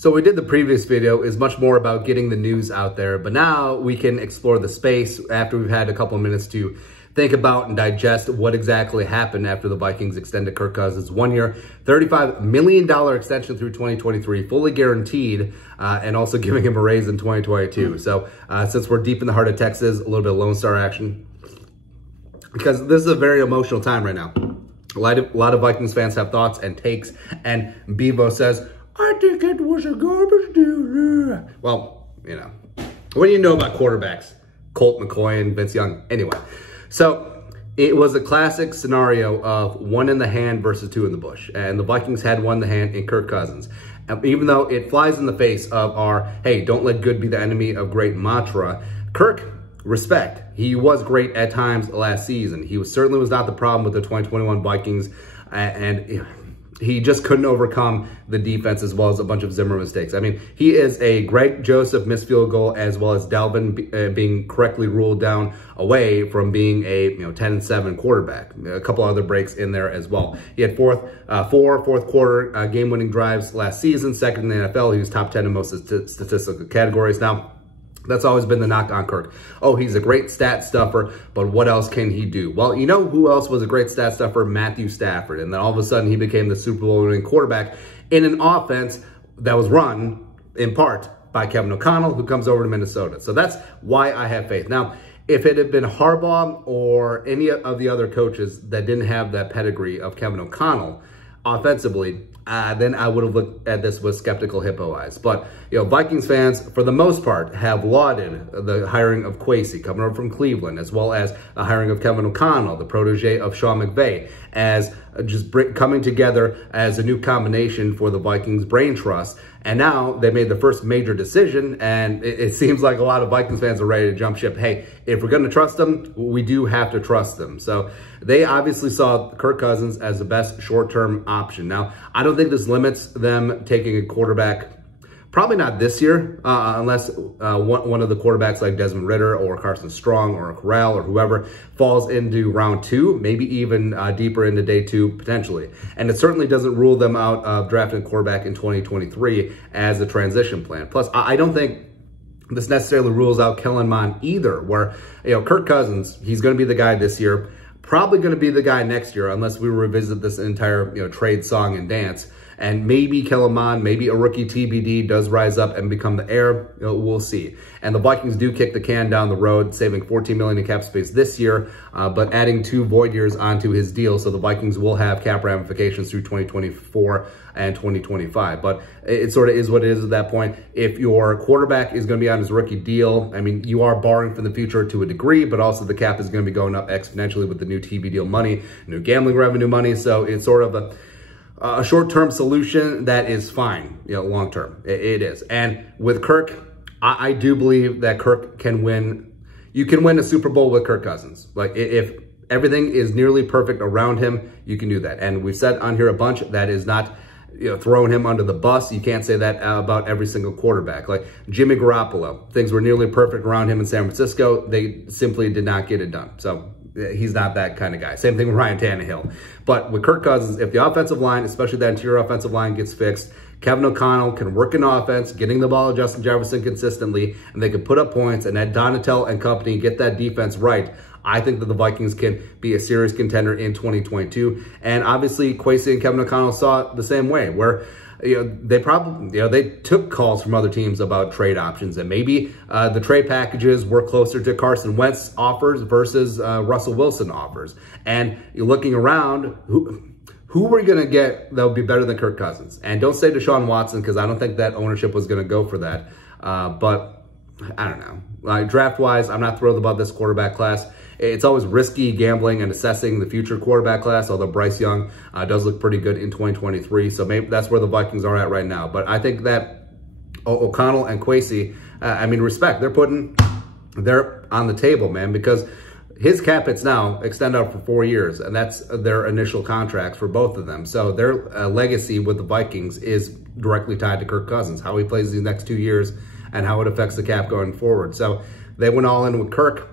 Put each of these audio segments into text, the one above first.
So we did the previous video is much more about getting the news out there, but now we can explore the space after we've had a couple of minutes to think about and digest what exactly happened after the Vikings extended Kirk Cousins 1 year, $35 million extension through 2023, fully guaranteed, and also giving him a raise in 2022. So since we're deep in the heart of Texas, a little bit of Lone Star action, because this is a very emotional time right now. A lot of Vikings fans have thoughts and takes, and Bevo says, I think it was a garbage deal. Well, you know, what do you know about quarterbacks? Colt McCoy and Vince Young. Anyway, so it was a classic scenario of one in the hand versus two in the bush. And the Vikings had one in the hand in Kirk Cousins. And even though it flies in the face of our, hey, don't let good be the enemy of great mantra, Kirk, respect. He was great at times last season. He certainly was not the problem with the 2021 Vikings. And he just couldn't overcome the defense as well as a bunch of Zimmer mistakes. I mean, he is a Greg Joseph missed field goal as well as Dalvin being correctly ruled down away from being a 10-7 quarterback. A couple other breaks in there as well. He had four fourth quarter game-winning drives last season, second in the NFL. He was top 10 in most statistical categories. Now, that's always been the knock on Kirk. Oh, he's a great stat stuffer, but what else can he do? Well, you know who else was a great stat stuffer? Matthew Stafford. And then all of a sudden he became the Super Bowl winning quarterback in an offense that was run in part by Kevin O'Connell, who comes over to Minnesota. So that's why I have faith. Now, if it had been Harbaugh or any of the other coaches that didn't have that pedigree of Kevin O'Connell offensively, then I would have looked at this with skeptical hippo eyes. But, Vikings fans, for the most part, have lauded the hiring of Kwesi, coming over from Cleveland, as well as the hiring of Kevin O'Connell, the protege of Sean McVay, as just coming together as a new combination for the Vikings brain trust. And now they made the first major decision, and it seems like a lot of Vikings fans are ready to jump ship. Hey, if we're going to trust them, we do have to trust them. So they obviously saw Kirk Cousins as the best short-term option. Now, I don't think this limits them taking a quarterback. Probably not this year, unless one of the quarterbacks like Desmond Ridder or Carson Strong or Corral or whoever falls into round 2, maybe even deeper into day 2 potentially. And it certainly doesn't rule them out of drafting a quarterback in 2023 as a transition plan. Plus, I don't think this necessarily rules out Kellen Mond either, where Kirk Cousins, he's going to be the guy this year, probably going to be the guy next year, unless we revisit this entire trade song and dance. And maybe Kellen Mond, maybe a rookie TBD does rise up and become the heir. We'll see. And the Vikings do kick the can down the road, saving $14 million in cap space this year, but adding 2 void years onto his deal. So the Vikings will have cap ramifications through 2024 and 2025. But it sort of is what it is at that point. If your quarterback is going to be on his rookie deal, I mean, you are borrowing from the future to a degree, but also the cap is going to be going up exponentially with the new TV deal money, new gambling revenue money. So it's sort of a short-term solution that is fine, long-term. It is. And with Kirk, I do believe that Kirk can win. You can win a Super Bowl with Kirk Cousins. Like, if everything is nearly perfect around him, you can do that. And we've said on here a bunch that is not throwing him under the bus. You can't say that about every single quarterback. Like Jimmy Garoppolo, things were nearly perfect around him in San Francisco. They simply did not get it done. So he's not that kind of guy. Same thing with Ryan Tannehill. But with Kirk Cousins, if the offensive line, especially that interior offensive line, gets fixed, Kevin O'Connell can work an offense, getting the ball to Justin Jefferson consistently, and they can put up points, and that Donatel and company get that defense right. I think that the Vikings can be a serious contender in 2022. And obviously, Kwesi and Kevin O'Connell saw it the same way, where they probably, they took calls from other teams about trade options, and maybe the trade packages were closer to Carson Wentz offers versus Russell Wilson offers. And you're looking around, who were you going to get that would be better than Kirk Cousins? And don't say Deshaun Watson, because I don't think that ownership was going to go for that. But I don't know. Draft-wise, I'm not thrilled about this quarterback class. It's always risky gambling and assessing the future quarterback class, although Bryce Young does look pretty good in 2023. So maybe that's where the Vikings are at right now. But I think that O'Connell and Kwesi, I mean, respect. They're on the table, man, because his cap hits now extend out for 4 years, and that's their initial contracts for both of them. So their legacy with the Vikings is directly tied to Kirk Cousins, how he plays these next 2 years and how it affects the cap going forward. So they went all in with Kirk.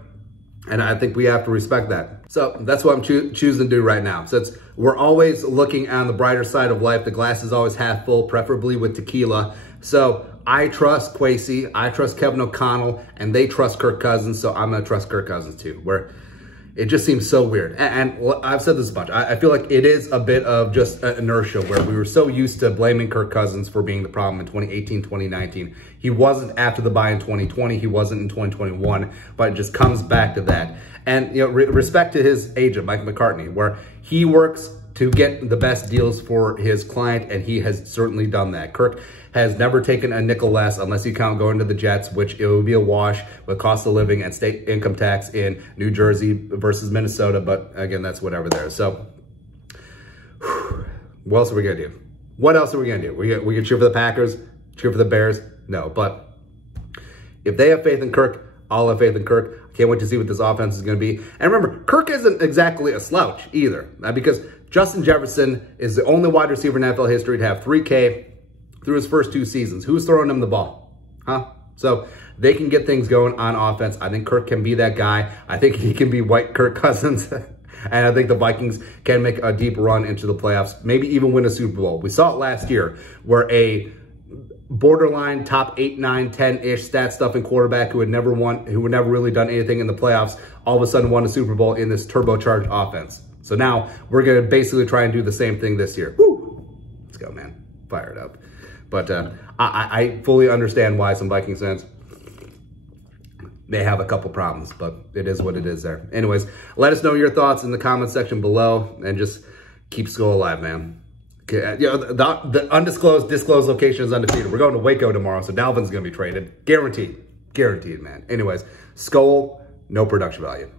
And I think we have to respect that. So that's what I'm choosing to do right now. Since we're always looking on the brighter side of life, the glass is always half full, preferably with tequila. So I trust Kwesi, I trust Kevin O'Connell, and they trust Kirk Cousins, so I'm going to trust Kirk Cousins too, where it just seems so weird. And I've said this a bunch. I feel like it is a bit of just inertia where we were so used to blaming Kirk Cousins for being the problem in 2018, 2019. He wasn't after the bye in 2020. He wasn't in 2021, but it just comes back to that. And, you know, respect to his agent, Mike McCartney, where he works to get the best deals for his client, and he has certainly done that. Kirk has never taken a nickel less unless you count going to the Jets, which it would be a wash with cost of living and state income tax in New Jersey versus Minnesota. But again, that's whatever there. So what else are we going to do? What else are we going to do? We can cheer for the Packers, cheer for the Bears? No, but if they have faith in Kirk, I'll have faith in Kirk. I can't wait to see what this offense is going to be. And remember, Kirk isn't exactly a slouch either, because Justin Jefferson is the only wide receiver in NFL history to have 3K through his first 2 seasons. Who's throwing him the ball? Huh? So they can get things going on offense. I think Kirk can be that guy. I think he can be white Kirk Cousins. And I think the Vikings can make a deep run into the playoffs, maybe even win a Super Bowl. We saw it last year where a borderline top 8, 9, 10-ish stat stuffing quarterback who had never really done anything in the playoffs, all of a sudden won a Super Bowl in this turbocharged offense. So now we're going to basically try and do the same thing this year. Woo! Let's go, man. Fire it up. But I fully understand why some Vikings fans may have a couple problems, but it is what it is there. Anyways, let us know your thoughts in the comment section below, and just keep school alive, man. You know, the disclosed location is undefeated. We're going to Waco tomorrow, so Dalvin's going to be traded. Guaranteed. Guaranteed, man. Anyways, Skol, no production value.